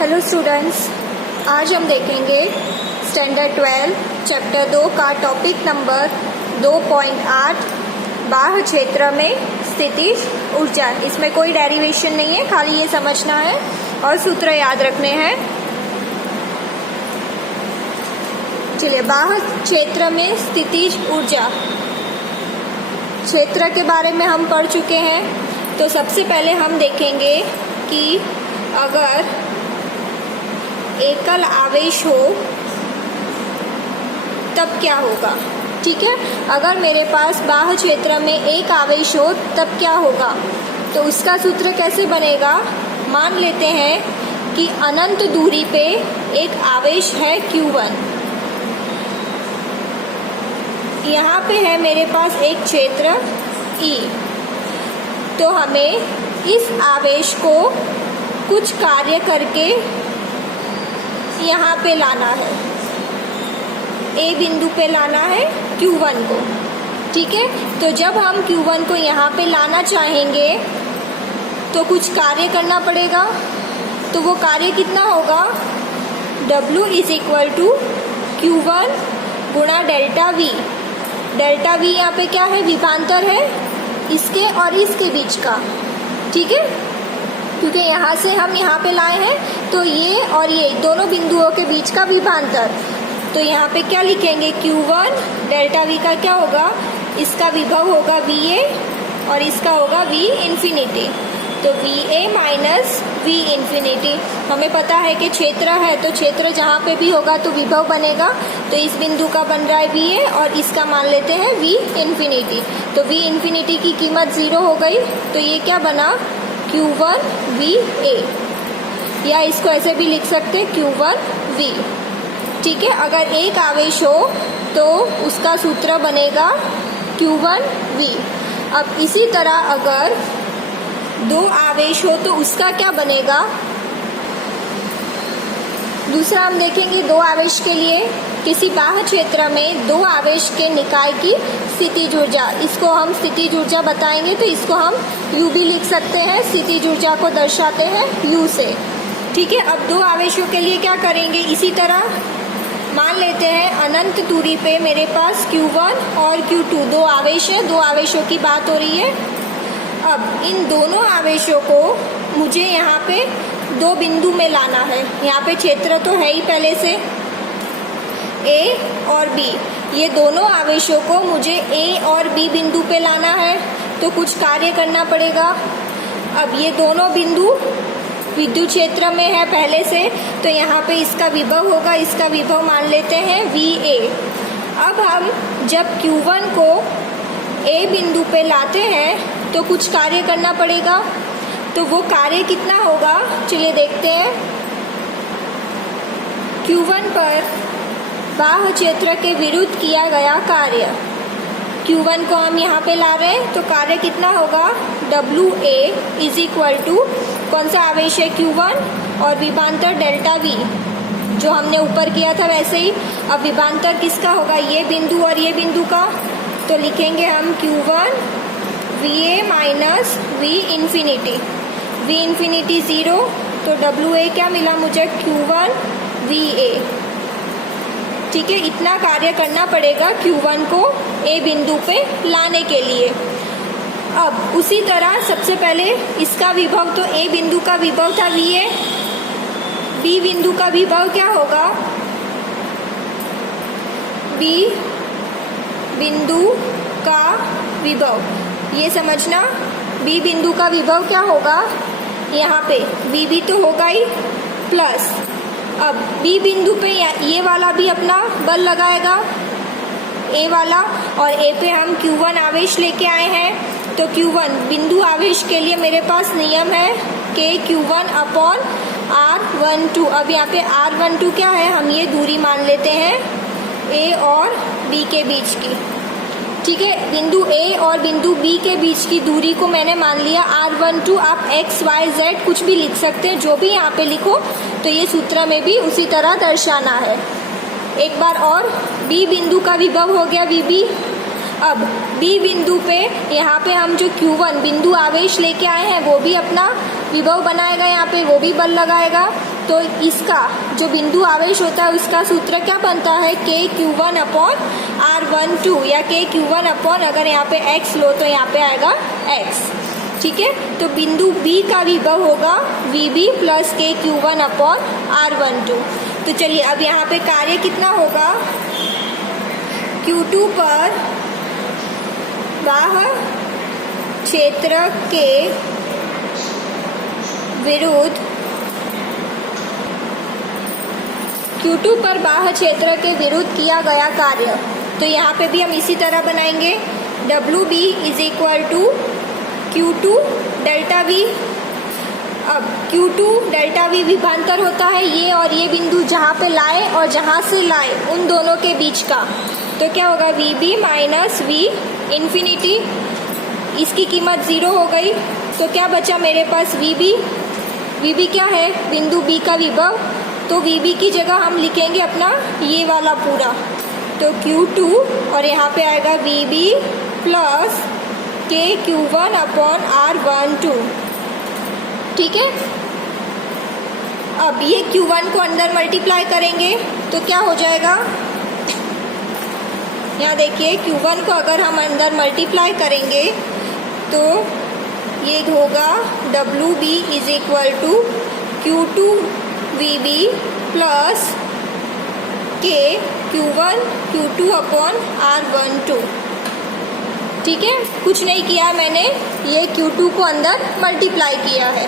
Hello students, आज हम देखेंगे स्टैंडर्ड 12 चैप्टर 2 का टॉपिक नंबर 2.8 बाह्य क्षेत्र में स्थितिज ऊर्जा। इसमें कोई डेरिवेशन नहीं है, खाली ये समझना है और सूत्र याद रखने हैं। चलिए, बाह्य क्षेत्र में स्थितिज ऊर्जा क्षेत्र के बारे में हम पढ़ चुके हैं। तो सबसे पहले हम देखेंगे कि अगर एकल आवेश हो तब क्या होगा। ठीक है, अगर मेरे पास बाह्य क्षेत्र में एक आवेश हो तब क्या होगा, तो उसका सूत्र कैसे बनेगा। मान लेते हैं कि अनंत दूरी पे एक आवेश है Q1। यहाँ पे है मेरे पास एक क्षेत्र E। तो हमें इस आवेश को कुछ कार्य करके यहाँ पे लाना है, A बिंदु पे लाना है Q1 को। ठीक है, तो जब हम Q1 को यहाँ पे लाना चाहेंगे तो कुछ कार्य करना पड़ेगा। तो वो कार्य कितना होगा, W = Q1 गुणा डेल्टा V। डेल्टा V यहाँ पे क्या है, विभवांतर है इसके और इसके बीच का। ठीक है, क्योंकि यहाँ से हम यहाँ पे लाए हैं तो ये और ये दोनों बिंदुओं के बीच का विभवांतर। तो यहाँ पे क्या लिखेंगे, Q1 डेल्टा V का क्या होगा, इसका विभव होगा VA और इसका होगा V इंफिनिटी। तो VA माइनस V इंफिनिटी। हमें पता है कि क्षेत्र है तो क्षेत्र जहाँ पे भी होगा तो विभव बनेगा। तो इस बिंदु का बन रहा है VA और इसका मान लेते हैं V इंफिनिटी। तो V इंफिनिटी की कीमत 0 हो गई। तो ये क्या बना, Q1 VA, या इसको ऐसे भी लिख सकते Q1 V। ठीक है, अगर एक आवेश हो तो उसका सूत्र बनेगा Q1 V। अब इसी तरह अगर दो आवेश हो तो उसका क्या बनेगा। दूसरा हम देखेंगे, दो आवेश के लिए किसी बाह्य क्षेत्र में दो आवेश के निकाय की स्थितिज ऊर्जा, इसको हम स्थितिज ऊर्जा बताएंगे। तो इसको हम U भी लिख सकते हैं, स्थितिज ऊर्जा को दर्शाते हैं U से। ठीक है, अब दो आवेशों के लिए क्या करेंगे, इसी तरह मान लेते हैं अनंत दूरी पे मेरे पास Q1 और Q2 दो आवेश है, दो आवेशों की बात हो रही है। अब इन दोनों आवेशों को मुझे यहाँ पे दो बिंदु में लाना है। यहाँ पे क्षेत्र तो है ही पहले से A और B, ये दोनों आवेशों को मुझे A और B बिंदु पे लाना है तो कुछ कार्य करना पड़ेगा। अब ये दोनों बिंदु विद्युत क्षेत्र में है पहले से, तो यहाँ पे इसका विभव होगा, इसका विभव मान लेते हैं VA। अब हम जब Q1 को A बिंदु पे लाते हैं तो कुछ कार्य करना पड़ेगा। तो वो कार्य कितना होगा, चलिए देखते हैं। Q1 पर बाह्य क्षेत्र के विरुद्ध किया गया कार्य, Q1 को हम यहाँ पे ला रहे हैं तो कार्य कितना होगा, WA = कौन सा आवेश है Q1 और विभवांतर डेल्टा V जो हमने ऊपर किया था वैसे ही। अब विभवांतर किसका होगा, ये बिंदु और ये बिंदु का। तो लिखेंगे हम Q1 VA minus V infinity. V infinity 0, तो WA क्या मिला मुझे, Q1 VA। ठीक है, इतना कार्य करना पड़ेगा Q1 को A बिंदु पे लाने के लिए। अब उसी तरह सबसे पहले इसका विभव, तो A बिंदु का विभव था VA, B बिंदु का विभव क्या होगा, B बिंदु का विभव, ये समझना। B बिंदु का विभव क्या होगा, यहाँ पे B तो होगा ही प्लस। अब B बिंदु पे ये वाला भी अपना बल लगाएगा A वाला, और A पे हम Q1 आवेश लेके आए हैं। तो Q1 बिंदु आवेश के लिए मेरे पास नियम है कि Q1/R12। अब यहाँ पे R12 क्या है, हम ये दूरी मान लेते हैं A और B के बीच की। ठीक है, बिंदु A और बिंदु B के बीच की दूरी को मैंने मान लिया R12। आप X, Y, Z कुछ भी लिख सकते हैं, जो भी यहाँ पे लिखो तो ये सूत्र में भी उसी तरह दर्शाना है। एक बार और, B बिंदु का विभव हो गया VB। अब B बिंदु पे यहाँ पे हम जो Q1 बिंदु आवेश लेके आए हैं वो भी अपना विभव बनाएगा, यहाँ पे वो भी बल लगाएगा। तो इसका जो बिंदु आवेश होता है उसका सूत्र क्या बनता है, KQ1/R12 या KQ1 अगर यहाँ पे x लो तो यहाँ पे आएगा x। ठीक है, तो बिंदु B का विभव होगा VB प्लस KQ1/R12। तो चलिए अब यहाँ पे कार्य कितना होगा, Q2 पर बाह्य क्षेत्र के विरुद्ध Q2 पर बाह्य क्षेत्र के विरुद्ध किया गया कार्य। तो यहाँ पे भी हम इसी तरह बनाएंगे, WB is equal to Q2 delta V। अब Q2 डेल्टा V विभवांतर होता है ये और ये बिंदु जहाँ पे लाए और जहाँ से लाए उन दोनों के बीच का। तो क्या होगा, VB माइनस V इन्फिनिटी, इसकी कीमत 0 हो गई। तो क्या बचा मेरे पास, VB क्या है, बिंदु B का विभव। तो VB की जगह हम लिखेंगे अपना ये वाला पूरा, तो Q2 और यहाँ पे आएगा VB प्लस KQ1/R12। ठीक है, अब ये Q1 को अंदर मल्टीप्लाई करेंगे तो क्या हो जाएगा, यहाँ देखिए Q1 को अगर हम अंदर मल्टीप्लाई करेंगे तो ये होगा WB is equal to Q2VB plus KQ1/R12। ठीक है, कुछ नहीं किया मैंने, ये Q2 को अंदर मल्टीप्लाई किया है।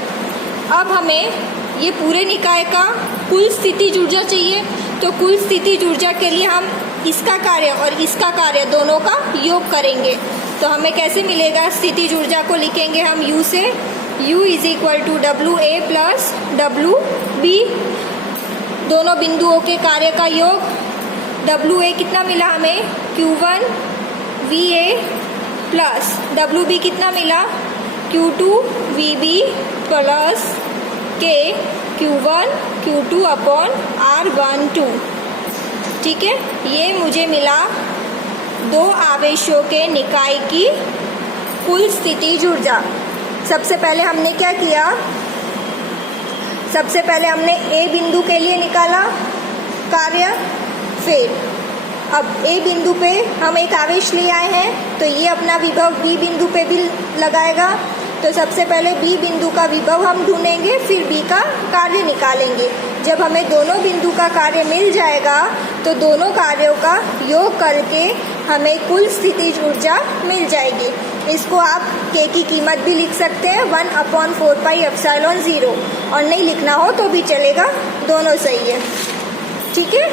अब हमें ये पूरे निकाय का कुल स्थितिज ऊर्जा चाहिए। तो कुल स्थितिज ऊर्जा के लिए हम इसका कार्य और इसका कार्य दोनों का योग करेंगे। तो हमें कैसे मिलेगा, स्थितिज ऊर्जा को लिखेंगे हम U से, U is equal to WA plus WB, दोनों बिंदुओं के कार्य का योग। WA कितना मिला हमें, Q1VA प्लस WB कितना मिला, Q2VB प्लस KQ1/R12। ठीक है, ये मुझे मिला दो आवेशों के निकाय की कुल स्थितिज ऊर्जा। सबसे पहले हमने क्या किया, सबसे पहले हमने A बिंदु के लिए निकाला कार्य, फिर अब A बिंदु पे हम एक आवेश ले आए हैं तो ये अपना विभव B बिंदु पे भी लगाएगा। तो सबसे पहले B बिंदु का विभव हम ढूंढेंगे, फिर B का कार्य निकालेंगे। जब हमें दोनों बिंदु का कार्य मिल जाएगा तो दोनों कार्यों का योग करके हमें कुल स्थितिज ऊर्जा मिल जाएगी। इसको आप K की कीमत भी लिख सकते हैं 1/4πε0, और नहीं लिखना हो तो भी चलेगा, दोनों सही है। ठीक है।